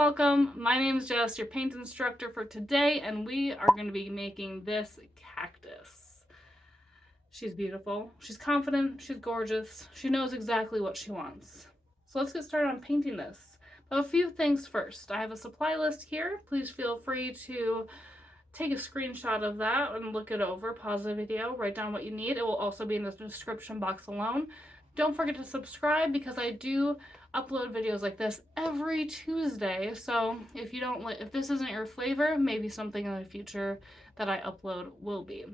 welcome. My name is Jess, your paint instructor for today, and we are going to be making this cactus. She's beautiful, she's confident, she's gorgeous, she knows exactly what she wants. So let's get started on painting this. But a few things first. I have a supply list here. Please feel free to take a screenshot of that and look it over, pause the video, write down what you need. It will also be in the description box alone. Don't forget to subscribe because I do upload videos like this every Tuesday. So if this isn't your flavor, maybe something in the future that I upload will be.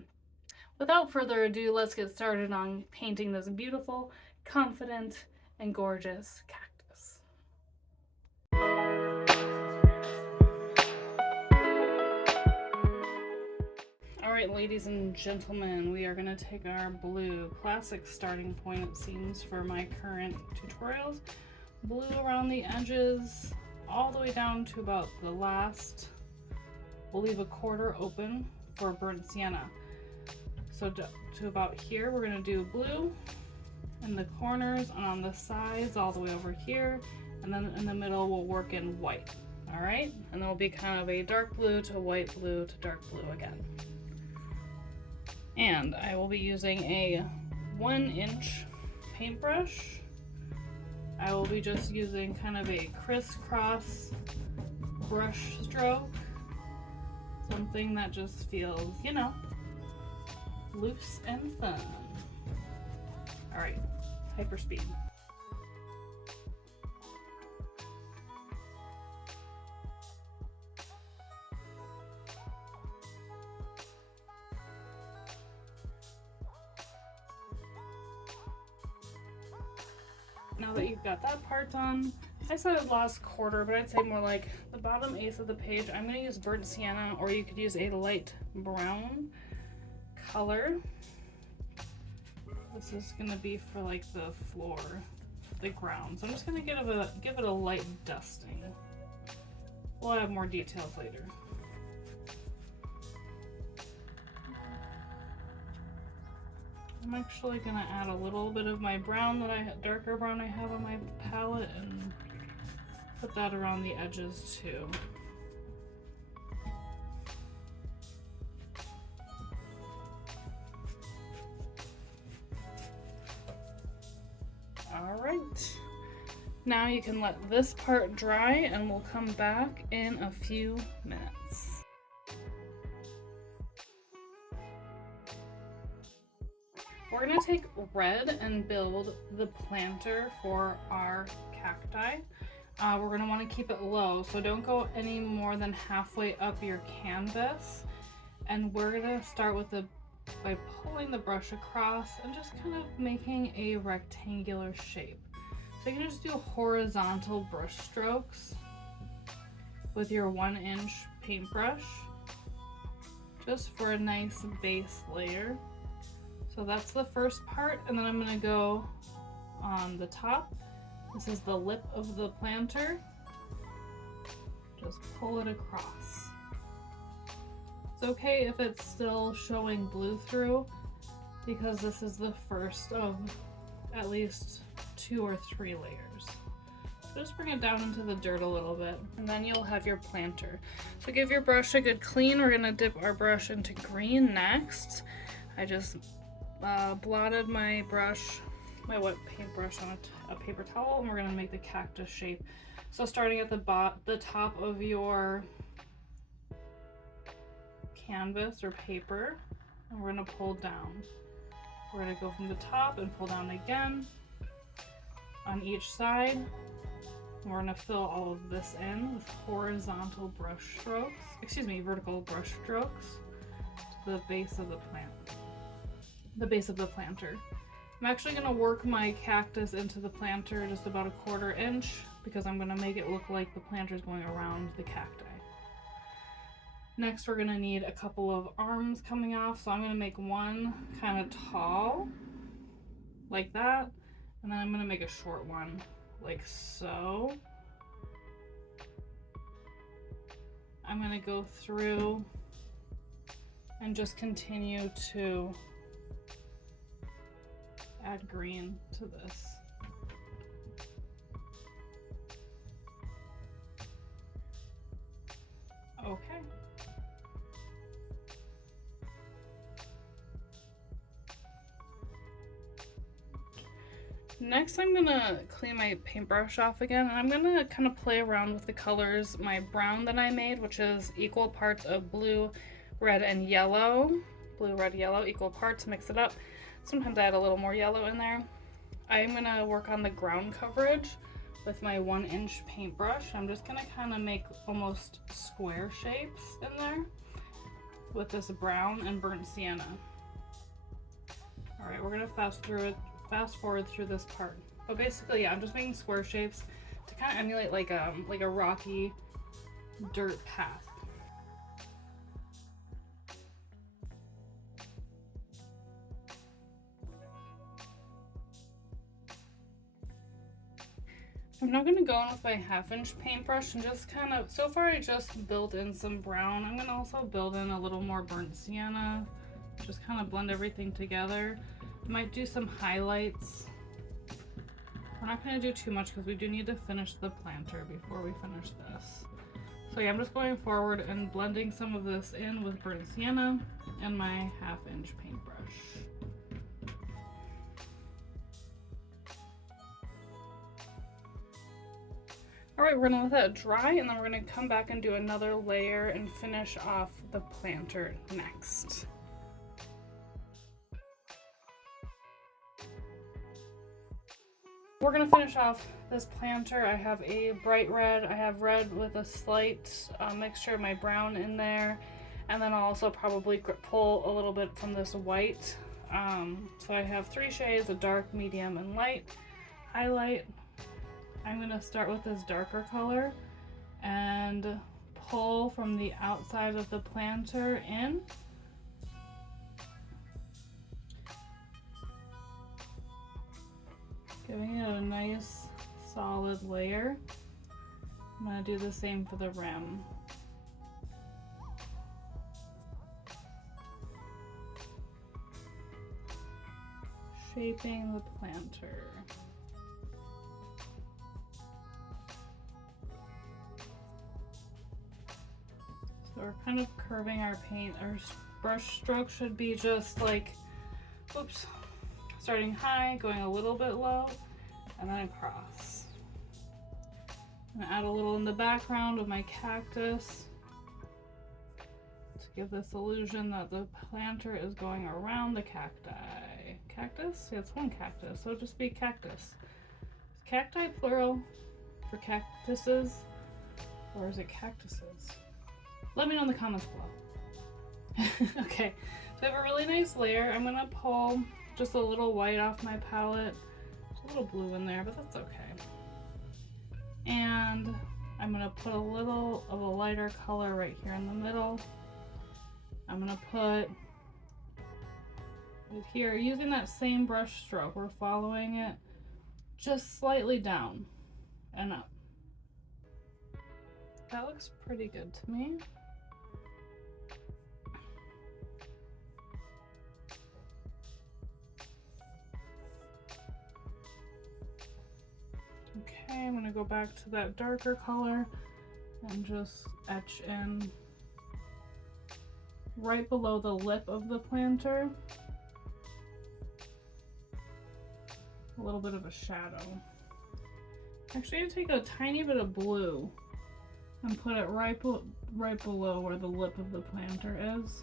Without further ado, let's get started on painting this beautiful, confident, and gorgeous cactus. Alright, ladies and gentlemen, we are going to take our blue, classic starting point it seems for my current tutorials. Blue around the edges, all the way down to about the last, we'll leave a quarter open for burnt sienna. So to about here, we're going to do blue in the corners and on the sides all the way over here, and then in the middle we'll work in white. Alright, and it'll be kind of a dark blue to white blue to dark blue again. And I will be using a 1-inch paintbrush. I will be just using kind of a crisscross brush stroke. Something that just feels, you know, loose and fun. Alright, hyperspeed. Now that you've got that part done, I said the last quarter, but I'd say more like the bottom eighth of the page. I'm going to use burnt sienna, or you could use a light brown color. This is going to be for like the floor, the ground. So I'm just going to give it a light dusting. We'll have more details later. I'm actually going to add a little bit of my brown darker brown I have on my palette and put that around the edges too. Alright, now you can let this part dry and we'll come back in a few minutes. We're going to take red and build the planter for our cacti. We're going to want to keep it low, so don't go any more than halfway up your canvas. And we're going to start with by pulling the brush across and just kind of making a rectangular shape. So you can just do horizontal brush strokes with your 1-inch paintbrush, just for a nice base layer. So that's the first part, and then I'm going to go on the top. This is the lip of the planter. Just pull it across. It's okay if it's still showing blue through, because this is the first of at least 2 or 3 layers. So just bring it down into the dirt a little bit, and then you'll have your planter. So give your brush a good clean. We're going to dip our brush into green next. I just blotted my wet paintbrush on a paper towel, and we're going to make the cactus shape. So starting at the top of your canvas or paper, and we're going to pull down. We're going to go from the top and pull down again on each side. And we're going to fill all of this in with horizontal brush strokes, vertical brush strokes to the base of the plant. The base of the planter. I'm actually going to work my cactus into the planter just about a 1/4 inch because I'm going to make it look like the planter is going around the cacti. Next, we're going to need a couple of arms coming off, so I'm going to make one kind of tall, like that, and then I'm going to make a short one, like so. I'm going to go through and just continue to add green to this. Next, I'm gonna clean my paintbrush off again, and I'm gonna kind of play around with the colors. My brown that I made, which is equal parts of blue, red, and yellow. Blue, red, yellow, equal parts, mix it up. Sometimes I add a little more yellow in there. I'm gonna work on the ground coverage with my 1-inch paintbrush. I'm just gonna kind of make almost square shapes in there with this brown and burnt sienna. All right, we're gonna fast forward through this part. But basically, yeah, I'm just making square shapes to kind of emulate like a rocky dirt path. I'm now gonna go in with my 1/2-inch paintbrush and just kind of, so far I just built in some brown. I'm gonna also build in a little more burnt sienna. Just kind of blend everything together. Might do some highlights. We're not gonna do too much because we do need to finish the planter before we finish this. So yeah, I'm just going forward and blending some of this in with burnt sienna and my 1/2-inch paintbrush. All right, we're gonna let that dry, and then we're gonna come back and do another layer and finish off the planter next. We're gonna finish off this planter. I have a bright red, I have red with a slight mixture of my brown in there, and then I'll also probably pull a little bit from this white. So I have 3 shades, a dark, medium, and light. Highlight. I'm gonna start with this darker color and pull from the outside of the planter in. Giving it a nice solid layer. I'm gonna do the same for the rim. Shaping the planter. So we're kind of curving our paint. Our brush stroke should be just like, oops, starting high, going a little bit low, and then across. I'm gonna add a little in the background of my cactus to give this illusion that the planter is going around the cacti. Cactus? Yeah, it's one cactus, so it'll just be cactus. Is cacti plural for cactuses, or is it cactuses? Let me know in the comments below. Okay, so I have a really nice layer. I'm gonna pull just a little white off my palette. There's a little blue in there, but that's okay. And I'm gonna put a little of a lighter color right here in the middle. I'm gonna put it here, using that same brush stroke. We're following it just slightly down and up. That looks pretty good to me. Okay, I'm gonna go back to that darker color and just etch in right below the lip of the planter a little bit of a shadow. Actually, I'm gonna take a tiny bit of blue and put it right below where the lip of the planter is.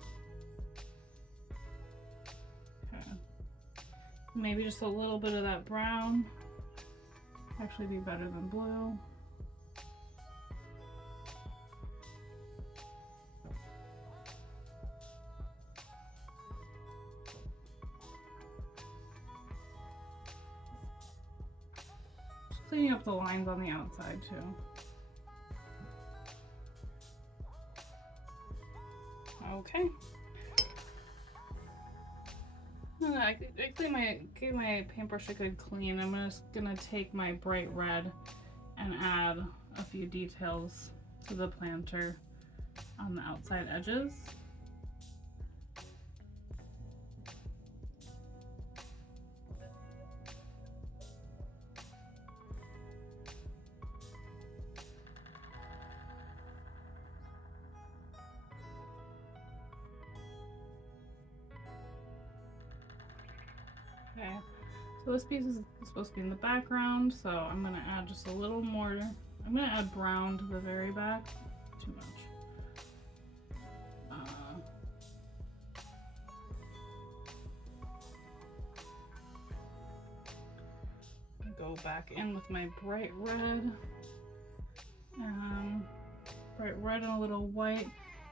Okay. Maybe just a little bit of that brown. Actually be better than blue. Just cleaning up the lines on the outside too. Okay. I gave my paintbrush a good clean. I'm just gonna take my bright red and add a few details to the planter on the outside edges. Okay, So this piece is supposed to be in the background, so I'm going to add just a little more. I'm going to add brown to the very back. Too much. Go back in with my bright red. Bright red and a little white.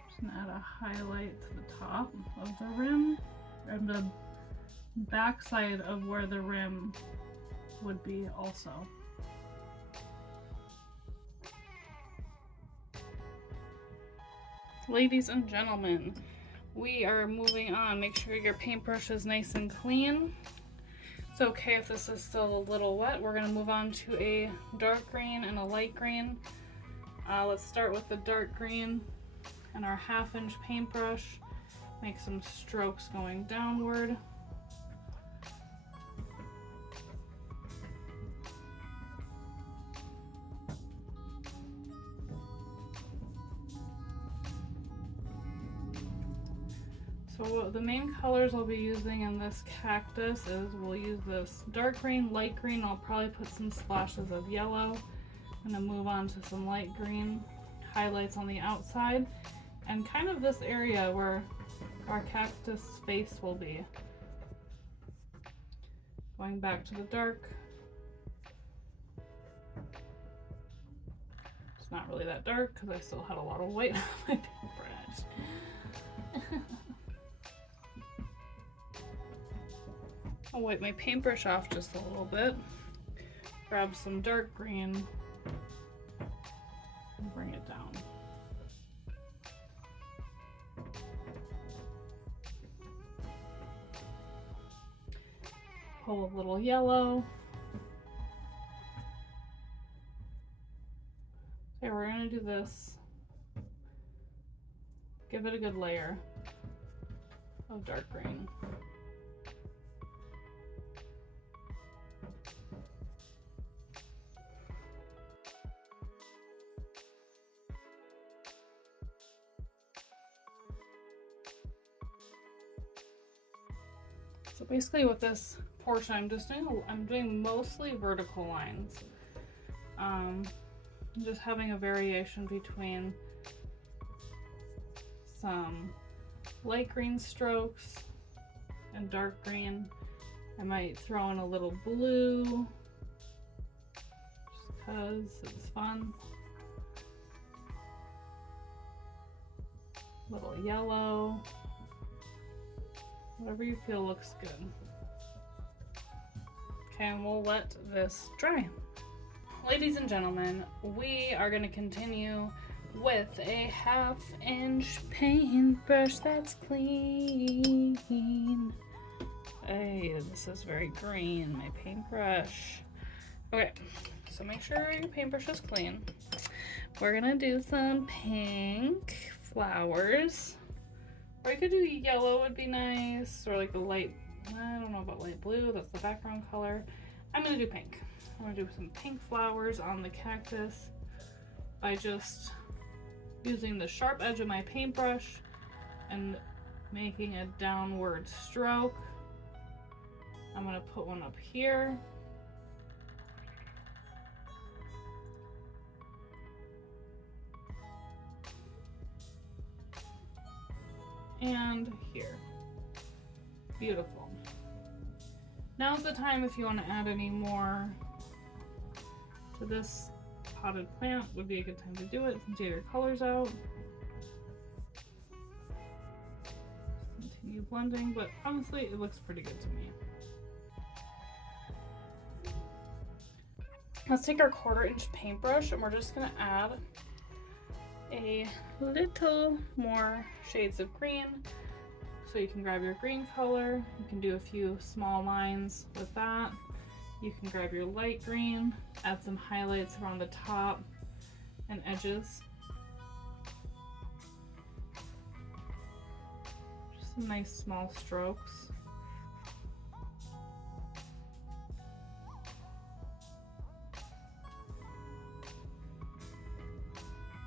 Just going to add a highlight to the top of the rim. And the back side of where the rim would be also. Ladies and gentlemen, we are moving on. Make sure your paintbrush is nice and clean. It's okay if this is still a little wet. We're going to move on to a dark green and a light green. Let's start with the dark green and our 1/2 inch paintbrush. Make some strokes going downward. So the main colors I'll be using in this cactus is we'll use this dark green, light green. I'll probably put some splashes of yellow. I'm gonna move on to some light green highlights on the outside and kind of this area where our cactus face will be. Going back to the dark. It's not really that dark because I still had a lot of white on my paintbrush. I'll wipe my paintbrush off just a little bit, grab some dark green, and bring it down. Pull a little yellow. Okay, we're gonna do this. Give it a good layer of dark green. So basically with this portion, I'm doing mostly vertical lines. Just having a variation between some light green strokes and dark green. I might throw in a little blue just because it's fun. A little yellow. Whatever you feel looks good. Okay, and we'll let this dry. Ladies and gentlemen, we are going to continue with a 1/2 inch paintbrush that's clean. Hey, this is very green, my paintbrush. Okay, so make sure your paintbrush is clean. We're going to do some pink flowers. Or you could do yellow, would be nice, or like a light, I don't know about light blue, that's the background color. I'm gonna do pink. I'm gonna do some pink flowers on the cactus by just using the sharp edge of my paintbrush and making a downward stroke. I'm gonna put one up here. And here. Beautiful. Now's the time if you want to add any more to this potted plant, would be a good time to do it since you have your colors out. Continue blending, but honestly it looks pretty good to me. Let's take our 1/4 inch paintbrush and we're just going to add a little more shades of green. So you can grab your green color, you can do a few small lines with that. You can grab your light green, add some highlights around the top and edges. Just some nice small strokes.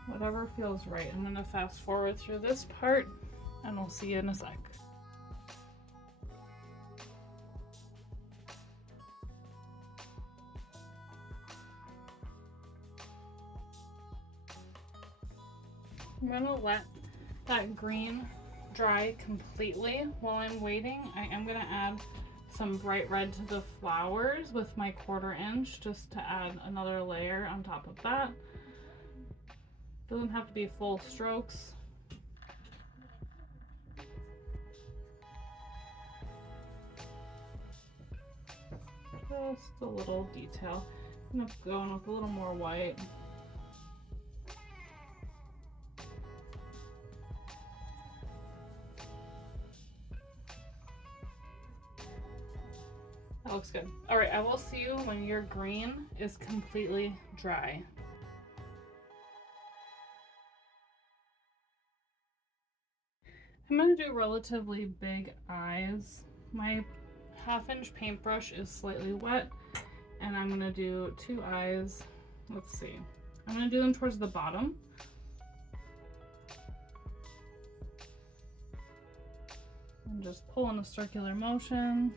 Whatever feels right. I'm gonna fast forward through this part and we'll see you in a sec. I'm gonna let that green dry completely. While I'm waiting, I am gonna add some bright red to the flowers with my 1/4 inch just to add another layer on top of that. Doesn't have to be full strokes. Just a little detail. I'm gonna go in with a little more white. That looks good. All right, I will see you when your green is completely dry. I'm gonna do relatively big eyes. My 1/2 inch paintbrush is slightly wet, and I'm gonna do 2 eyes. Let's see. I'm gonna do them towards the bottom. And just pull in a circular motion.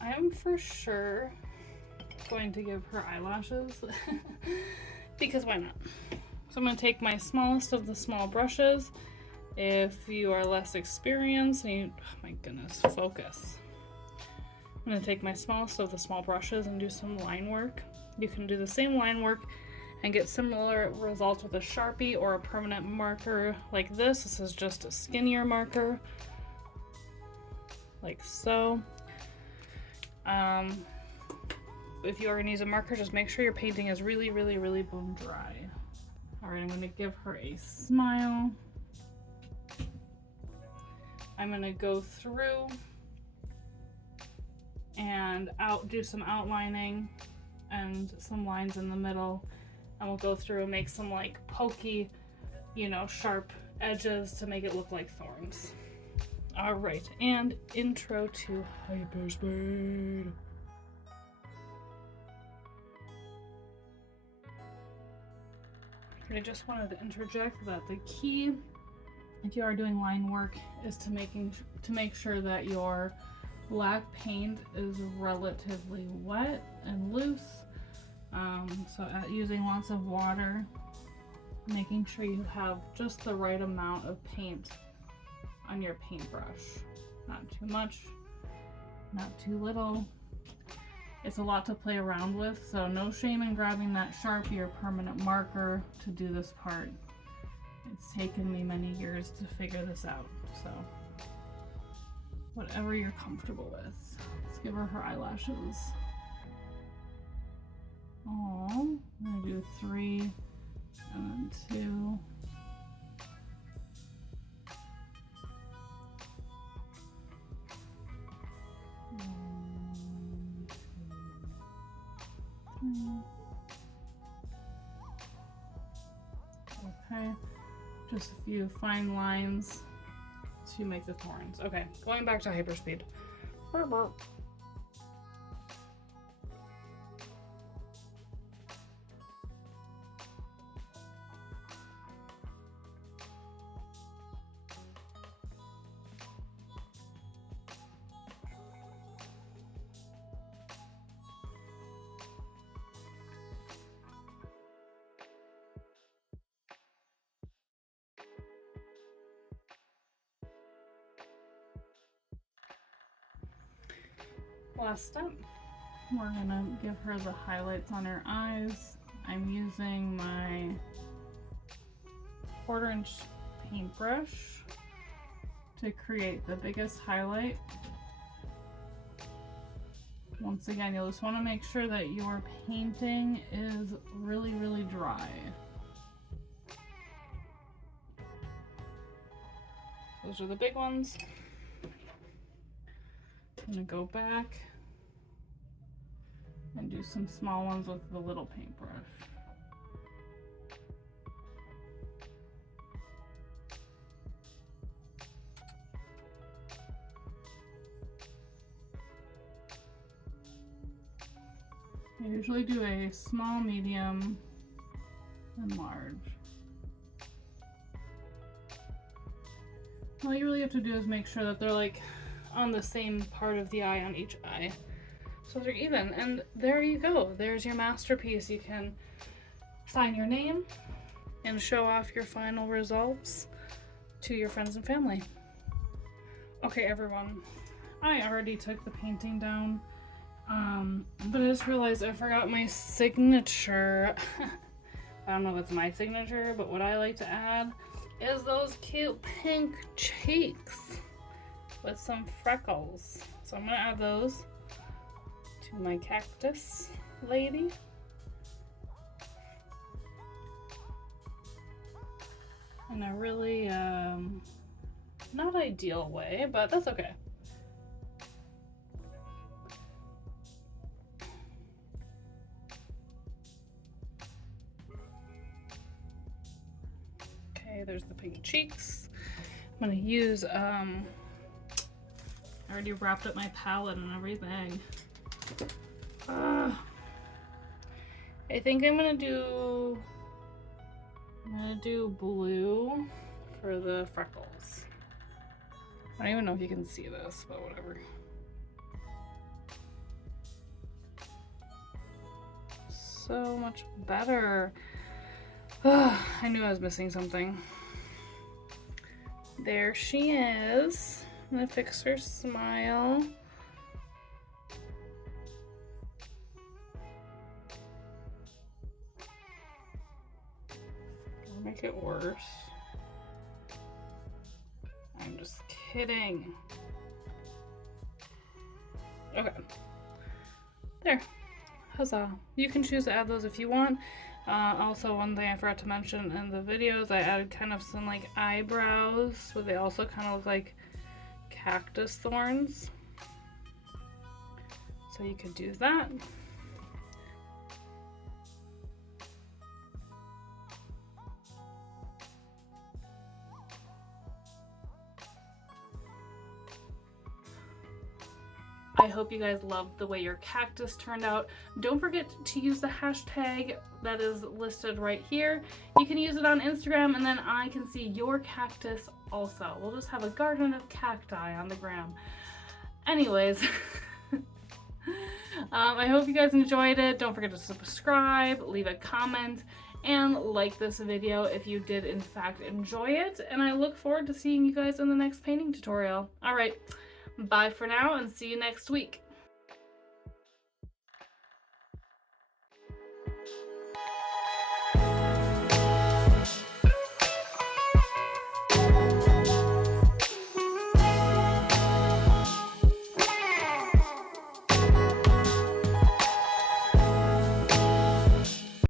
I'm for sure going to give her eyelashes because why not? So I'm going to take my smallest of the small brushes. If you are less experienced and you, oh my goodness, focus. I'm going to take my smallest of the small brushes and do some line work. You can do the same line work and get similar results with a Sharpie or a permanent marker like this. This is just a skinnier marker, like so. If you are going to use a marker, just make sure your painting is really bone dry. All right, I'm going to give her a smile. I'm going to go through and do some outlining and some lines in the middle, and we'll go through and make some like pokey, you know, sharp edges to make it look like thorns. All right, and intro to Hyperspeed. I just wanted to interject that the key, if you are doing line work, is to make sure that your black paint is relatively wet and loose. Using lots of water, making sure you have just the right amount of paint on your paintbrush. Not too much, not too little. It's a lot to play around with, so no shame in grabbing that Sharpie or permanent marker to do this part. It's taken me many years to figure this out, so whatever you're comfortable with. Let's give her eyelashes. Oh, I'm gonna do 3 and then 2. Okay, just a few fine lines to make the thorns. Okay, going back to Hyperspeed. Last step, we're gonna give her the highlights on her eyes. I'm using my 1/4 inch paintbrush to create the biggest highlight. Once again, you'll just want to make sure that your painting is really dry. Those are the big ones. I'm gonna go back and do some small ones with the little paintbrush. I usually do a small, medium, and large. all you really have to do is make sure that they're like on the same part of the eye on each eye, so they're even. And there you go. There's your masterpiece. You can sign your name and show off your final results to your friends and family. Okay, everyone, I already took the painting down, but I just realized I forgot my signature. I don't know if it's my signature, but what I like to add is those cute pink cheeks with some freckles. So I'm gonna add those to my cactus lady. In a really not ideal way, but that's okay. Okay, there's the pink cheeks. I'm gonna use I already wrapped up my palette and everything. I think I'm gonna do blue for the freckles. I don't even know if you can see this, but whatever. So much better. I knew I was missing something. There she is. I'm gonna fix her smile. Don't make it worse. I'm just kidding. Okay. There. Huzzah. You can choose to add those if you want. Also, one thing I forgot to mention in the videos, I added kind of some like eyebrows, so they also kind of look like cactus thorns. So you could do that. I hope you guys loved the way your cactus turned out. Don't forget to use the hashtag that is listed right here. You can use it on Instagram, and then I can see your cactus also. We'll just have a garden of cacti on the gram. Anyways, I hope you guys enjoyed it. Don't forget to subscribe, leave a comment, and like this video if you did in fact enjoy it. And I look forward to seeing you guys in the next painting tutorial. All right. Bye for now and see you next week.